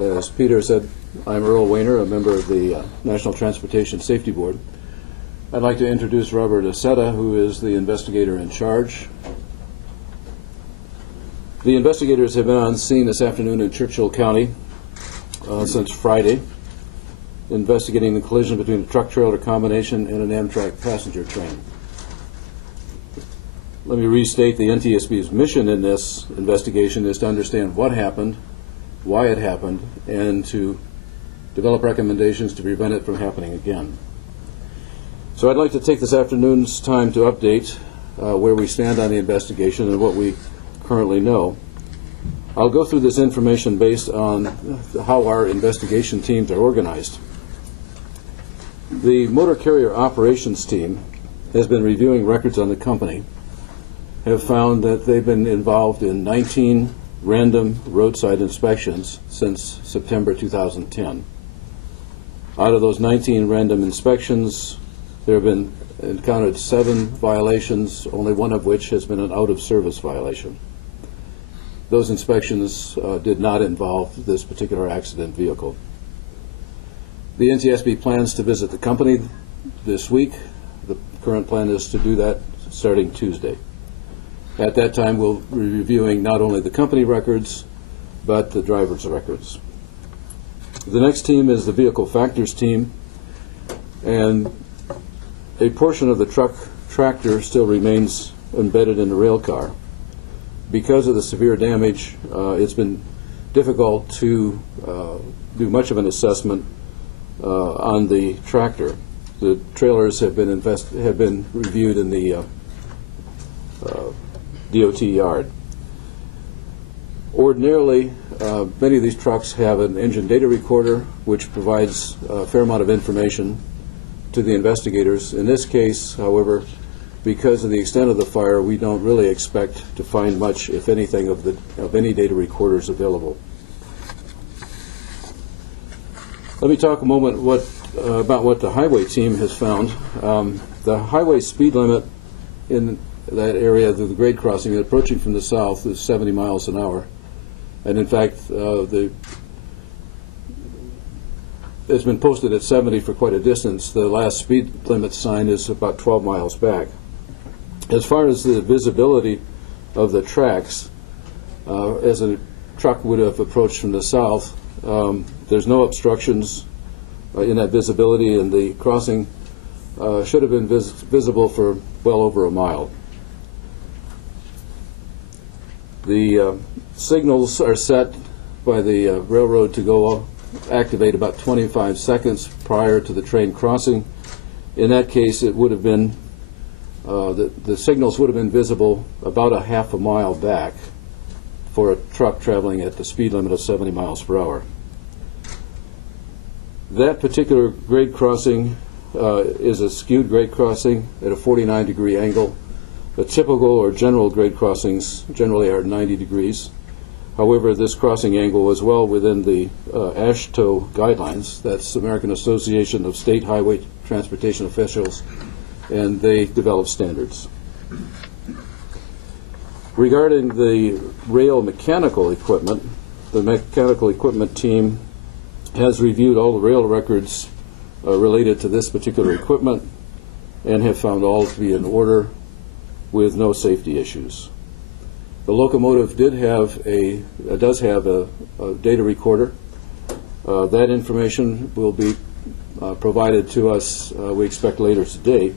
As Peter said, I'm Earl Wayner, a member of the National Transportation Safety Board. I'd like to introduce Robert Aceta, who is the investigator in charge. The investigators have been on scene this afternoon in Churchill County since Friday, investigating the collision between a truck-trailer combination and an Amtrak passenger train. Let me restate the NTSB's mission in this investigation is to understand what happened, why it happened, and to develop recommendations to prevent it from happening again. So I'd like to take this afternoon's time to update where we stand on the investigation and what we currently know. I'll go through this information based on how our investigation teams are organized. The motor carrier operations team has been reviewing records on the company, have found that they've been involved in 19 random roadside inspections since September 2010. Out of those 19 random inspections, there have been encountered 7 violations, only one of which has been an out-of-service violation. Those inspections did not involve this particular accident vehicle. The NTSB plans to visit the company this week. The current plan is to do that starting Tuesday. At that time, we'll be reviewing not only the company records, but the driver's records. The next team is the vehicle factors team, and a portion of the tractor still remains embedded in the rail car. Because of the severe damage, it's been difficult to do much of an assessment on the tractor. The trailers have been reviewed in the DOT yard. Ordinarily, many of these trucks have an engine data recorder, which provides a fair amount of information to the investigators. In this case, however, because of the extent of the fire, we don't really expect to find much, if anything, of any data recorders available. Let me talk a moment about what the highway team has found. The highway speed limit in that area of the grade crossing approaching from the south is 70 miles an hour. And in fact, it's been posted at 70 for quite a distance. The last speed limit sign is about 12 miles back. As far as the visibility of the tracks, as a truck would have approached from the south, there's no obstructions in that visibility, and the crossing should have been visible for well over a mile. The signals are set by the railroad to go activate about 25 seconds prior to the train crossing. In that case, it would have been the signals would have been visible about a half a mile back for a truck traveling at the speed limit of 70 miles per hour. That particular grade crossing is a skewed grade crossing at a 49-degree angle. The typical or general grade crossings generally are 90 degrees. However, this crossing angle was well within the AASHTO guidelines. That's the American Association of State Highway Transportation Officials, and they develop standards. Regarding the rail mechanical equipment, the mechanical equipment team has reviewed all the rail records related to this particular equipment and have found all to be in order with no safety issues. The locomotive does have a data recorder. That information will be provided to us, we expect, later today.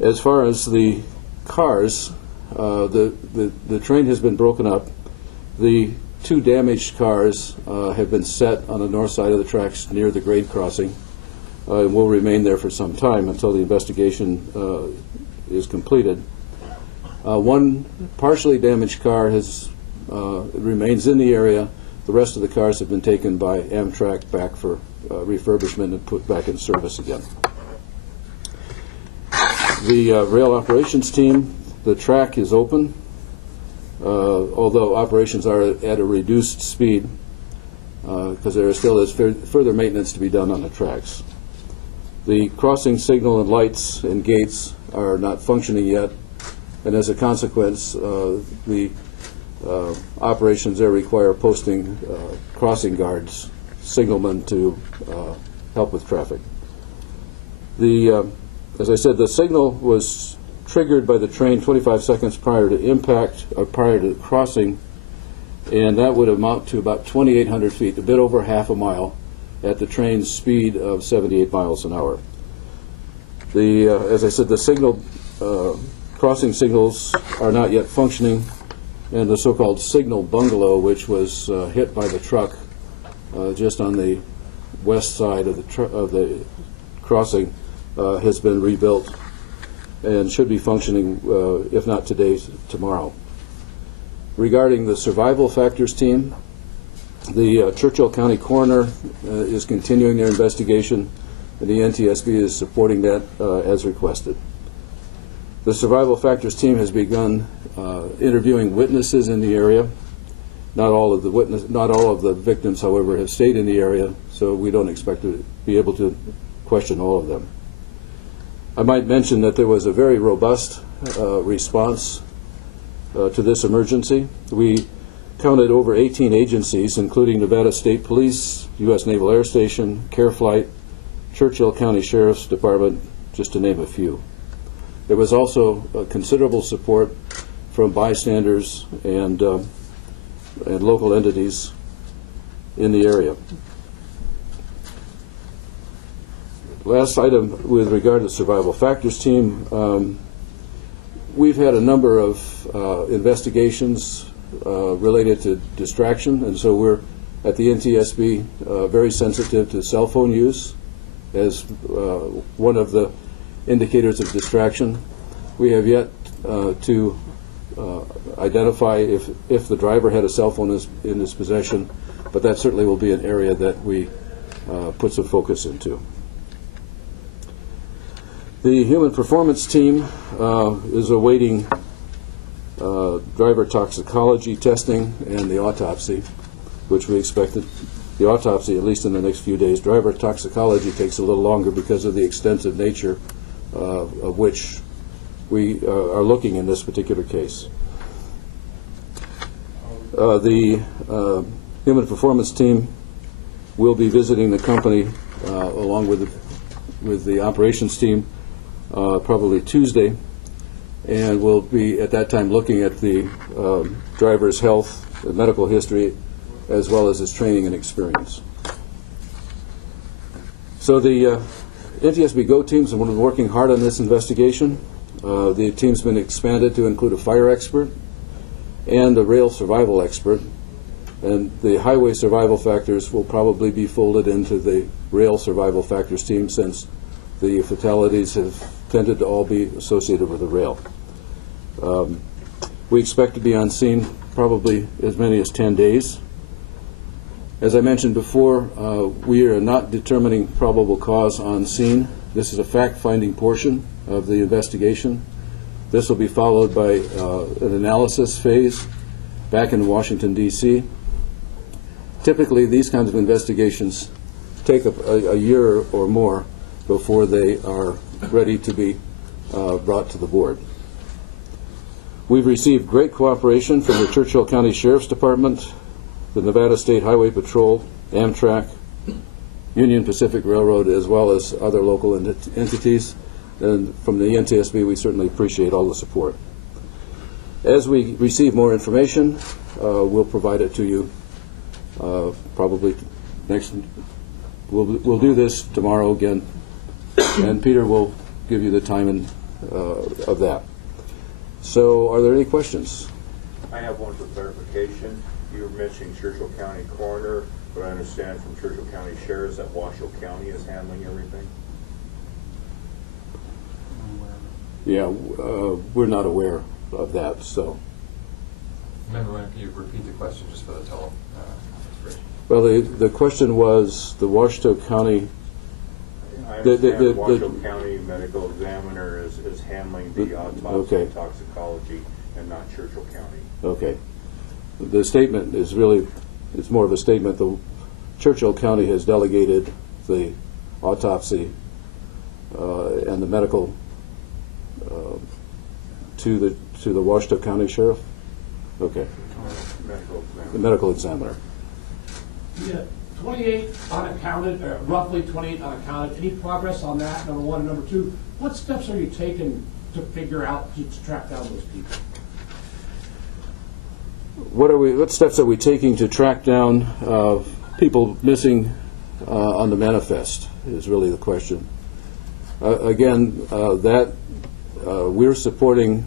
As far as the cars, the train has been broken up. The 2 damaged cars have been set on the north side of the tracks near the grade crossing and will remain there for some time until the investigation is completed. One partially damaged car remains in the area. The rest of the cars have been taken by Amtrak back for refurbishment and put back in service again. The rail operations team, the track is open, although operations are at a reduced speed because there still is further maintenance to be done on the tracks. The crossing signal and lights and gates are not functioning yet, and as a consequence, the operations there require posting crossing guards, signalmen to help with traffic. As I said, the signal was triggered by the train 25 seconds prior to impact, or prior to crossing, and that would amount to about 2,800 feet, a bit over half a mile, at the train's speed of 78 miles an hour. As I said, the crossing signals are not yet functioning, and the so-called signal bungalow, which was hit by the truck just on the west side of the crossing, has been rebuilt and should be functioning, if not today, tomorrow. Regarding the survival factors team, the Churchill County coroner is continuing their investigation, and the NTSB is supporting that as requested. The survival factors team has begun interviewing witnesses in the area. Not all of the victims, however, have stayed in the area, so we don't expect to be able to question all of them. I might mention that there was a very robust response to this emergency. We counted over 18 agencies, including Nevada State Police, U.S. Naval Air Station, Care Flight, Churchill County Sheriff's Department, just to name a few. There was also considerable support from bystanders and local entities in the area. Last item with regard to survival factors team, we've had a number of investigations related to distraction, and so we're at the NTSB very sensitive to cell phone use as one of the indicators of distraction. We have yet to identify if the driver had a cell phone in his possession, but that certainly will be an area that we put some focus into. The human performance team is awaiting driver toxicology testing and the autopsy, which we expected. The autopsy, at least in the next few days. Driver toxicology takes a little longer because of the extensive nature of which we are looking in this particular case. The human performance team will be visiting the company along with the operations team probably Tuesday, and we'll be at that time looking at the driver's health, the medical history, as well as his training and experience. So the NTSB GO teams have been working hard on this investigation. The team's been expanded to include a fire expert and a rail survival expert, and the highway survival factors will probably be folded into the rail survival factors team, since the fatalities have tended to all be associated with the rail. We expect to be on scene probably as many as 10 days. As I mentioned before, we are not determining probable cause on scene. This is a fact-finding portion of the investigation. This will be followed by an analysis phase back in Washington, D.C. Typically, these kinds of investigations take a year or more before they are ready to be brought to the board. We've received great cooperation from the Churchill County Sheriff's Department, the Nevada State Highway Patrol, Amtrak, Union Pacific Railroad, as well as other local entities. And from the NTSB, we certainly appreciate all the support. As we receive more information, we'll provide it to you probably next. We'll do this tomorrow again, and Peter will give you the timing of that. So, are there any questions? I have one for clarification. You were mentioning Churchill County Coroner, but I understand from Churchill County Sheriff's that Washoe County is handling everything? Yeah, we're not aware of that, so. Remember, when you repeat the question just for the tele? Well, the question was the Washoe County. I understand the Washoe County Medical Examiner is handling the autopsy and toxicology, and not Churchill County. Okay. The statement is really, it's more of a statement. The Churchill County has delegated the autopsy and the medical to the Washoe County Sheriff. Okay. the medical examiner. Yeah, 28 unaccounted, roughly 28 unaccounted. Any progress on that, number one? And number two, what steps are you taking to figure out, to track down those people? What steps are we taking to track down people missing on the manifest is really the question. Again, we're supporting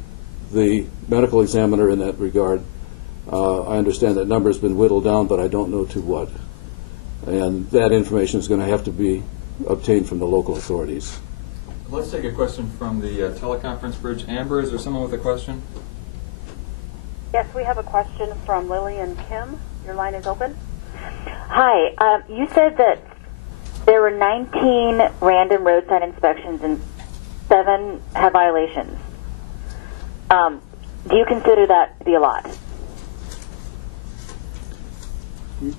the medical examiner in that regard. I understand that number has been whittled down, but I don't know to what. And that information is going to have to be obtained from the local authorities. Let's take a question from the teleconference bridge. Amber, is there someone with a question? Yes, we have a question from Lillian Kim. Your line is open. Hi. You said that there were 19 random roadside inspections and 7 have violations. Do you consider that to be a lot?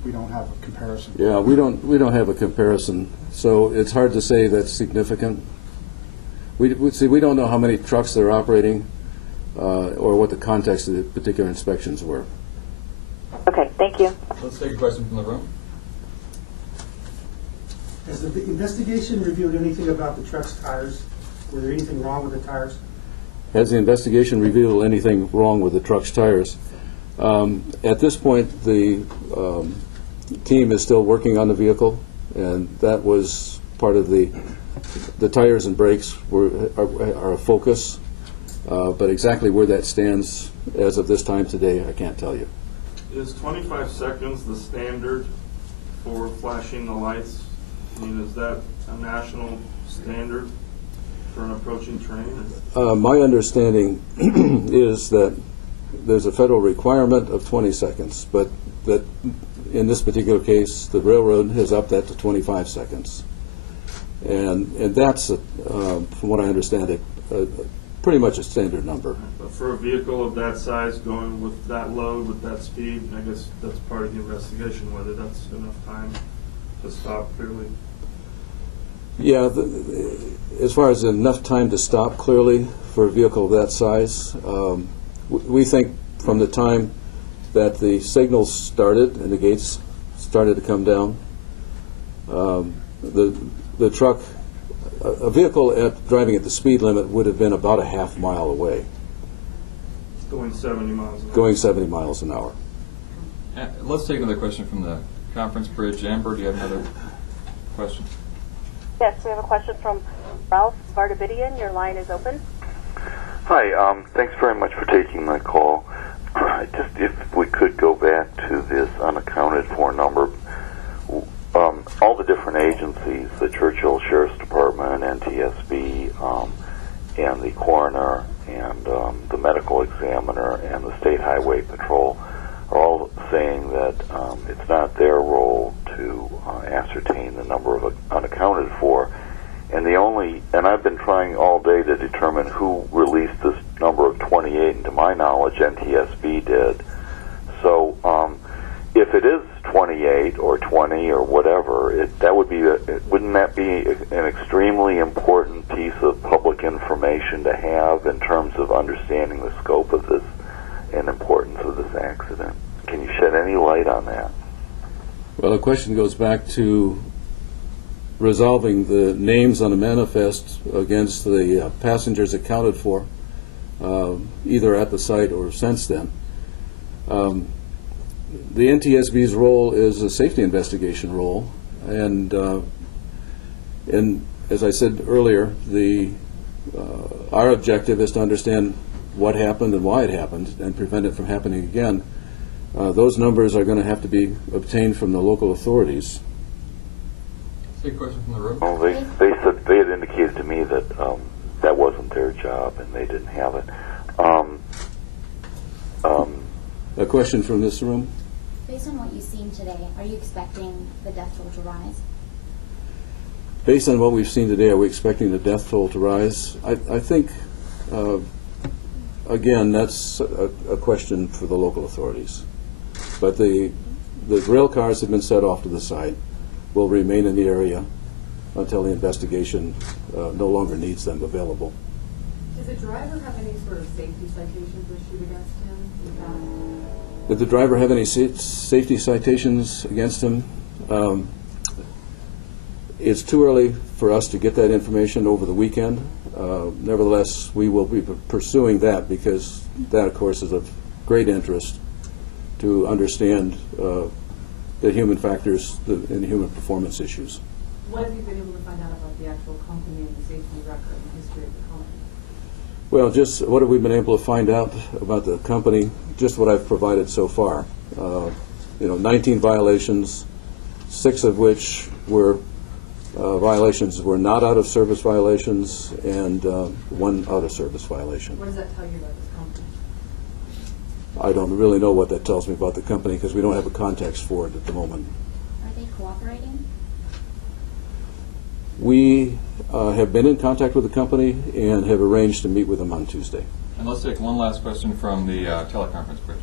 We don't have a comparison. Yeah, we don't have a comparison, so it's hard to say that's significant. We don't know how many trucks they're operating or what the context of the particular inspections were. Okay, thank you. Let's take a question from the room. Has the investigation revealed anything about the truck's tires? Was there anything wrong with the tires? Has the investigation revealed anything wrong with the truck's tires? At this point, the team is still working on the vehicle, and that was part of the tires and brakes are a focus. But exactly where that stands as of this time today, I can't tell you. Is 25 seconds the standard for flashing the lights? I mean, is that a national standard for an approaching train? My understanding is that there's a federal requirement of 20 seconds, but that in this particular case, the railroad has upped that to 25 seconds. And that's, from what I understand, pretty much a standard number. But for a vehicle of that size going with that load, with that speed, I guess that's part of the investigation, whether that's enough time to stop clearly. Yeah, as far as enough time to stop clearly for a vehicle of that size, we think from the time that the signals started and the gates started to come down, the truck, a vehicle driving at the speed limit would have been about a half mile away. Going 70 miles an hour. Going 70 miles an hour. Let's take another question from the conference bridge. Amber, do you have another question? Yes, we have a question from Ralph Vardavidian. Your line is open. Hi, thanks very much for taking my call. Just if we could go back to this unaccounted for number, all the different agencies, the Churchill Sheriff's Department, NTSB, and the coroner, and the medical examiner, and the State Highway Patrol, are all saying that it's not their role to ascertain the number of unaccounted for. And I've been trying all day to determine who released this number of 28, and to my knowledge, NTSB did. So if it is 28 or 20 or whatever, wouldn't that be an extremely important piece of public information to have in terms of understanding the scope of this and importance of this accident? Can you shed any light on that? Well, the question goes back to resolving the names on the manifest against the passengers accounted for, either at the site or since then. The NTSB's role is a safety investigation role, and as I said earlier, our objective is to understand what happened and why it happened and prevent it from happening again. Those numbers are going to have to be obtained from the local authorities. Take a question from the room. Well, they had indicated to me that that wasn't their job and they didn't have it. A question from this room? Based on what you've seen today, are you expecting the death toll to rise? Based on what we've seen today, are we expecting the death toll to rise? I think, again, that's a question for the local authorities. But the rail cars have been set off to the side, will remain in the area until the investigation no longer needs them available. Does the driver have any sort of safety citations issued against him? Did the driver have any safety citations against him? It's too early for us to get that information over the weekend. Nevertheless, we will be pursuing that because that, of course, is of great interest to understand the human factors and human performance issues. What have you been able to find out about the actual company and the safety record and history of the company? Well, just what have we been able to find out about the company? Just what I've provided so far. 19 violations, 6 of which were violations were not out-of-service violations, and 1 out-of-service violation. What does that tell you about this company? I don't really know what that tells me about the company because we don't have a context for it at the moment. Are they cooperating? We have been in contact with the company and have arranged to meet with them on Tuesday. And let's take one last question from the teleconference bridge.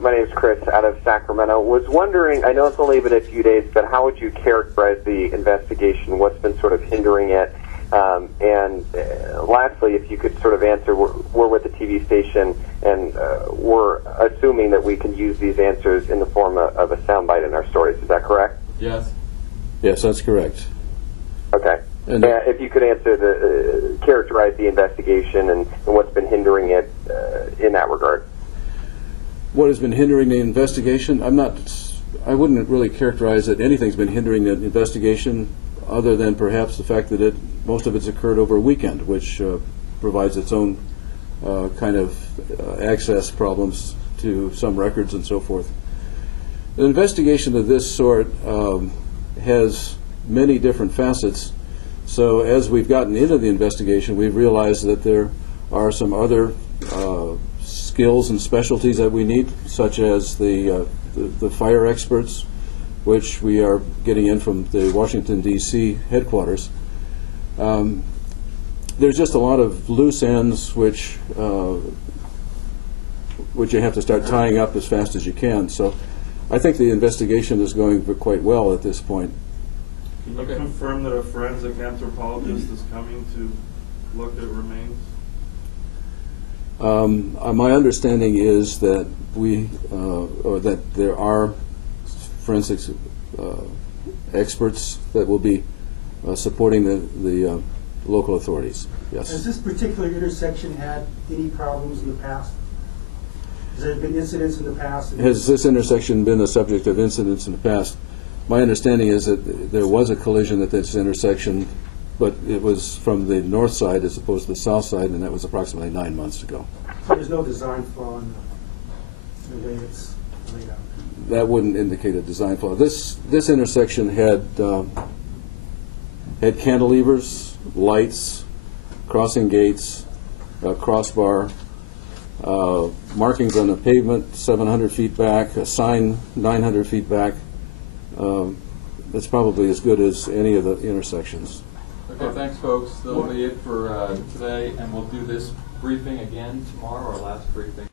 My name is Chris out of Sacramento. Was wondering, I know it's only been a few days, but how would you characterize the investigation? What's been sort of hindering it? And lastly, if you could sort of answer, we're with the TV station, and we're assuming that we can use these answers in the form of a soundbite in our stories. Is that correct? Yes. Yes, that's correct. Okay. And if you could answer characterize the investigation and what's been hindering it in that regard. what has been hindering the investigation? I wouldn't really characterize that anything's been hindering the investigation other than perhaps the fact that most of it's occurred over a weekend, which provides its own kind of access problems to some records and so forth. An investigation of this sort has many different facets. So as we've gotten into the investigation, we've realized that there are some other skills and specialties that we need, such as the fire experts, which we are getting in from the Washington, D.C. headquarters. There's just a lot of loose ends which you have to start tying up as fast as you can. So I think the investigation is going quite well at this point. Can you confirm that a forensic anthropologist is coming to look at remains? My understanding is that or that there are forensics experts that will be supporting the local authorities. Yes. Has this particular intersection had any problems in the past? Has there been incidents in the past? Has this intersection been the subject of incidents in the past? My understanding is that there was a collision at this intersection, but it was from the north side as opposed to the south side, and that was approximately 9 months ago. So there's no design flaw in the way it's laid out? That wouldn't indicate a design flaw. This intersection had cantilevers, lights, crossing gates, a crossbar, markings on the pavement 700 feet back, a sign 900 feet back. That's probably as good as any of the intersections. Okay, thanks, folks. That'll be it for today, and we'll do this briefing again tomorrow, our last briefing.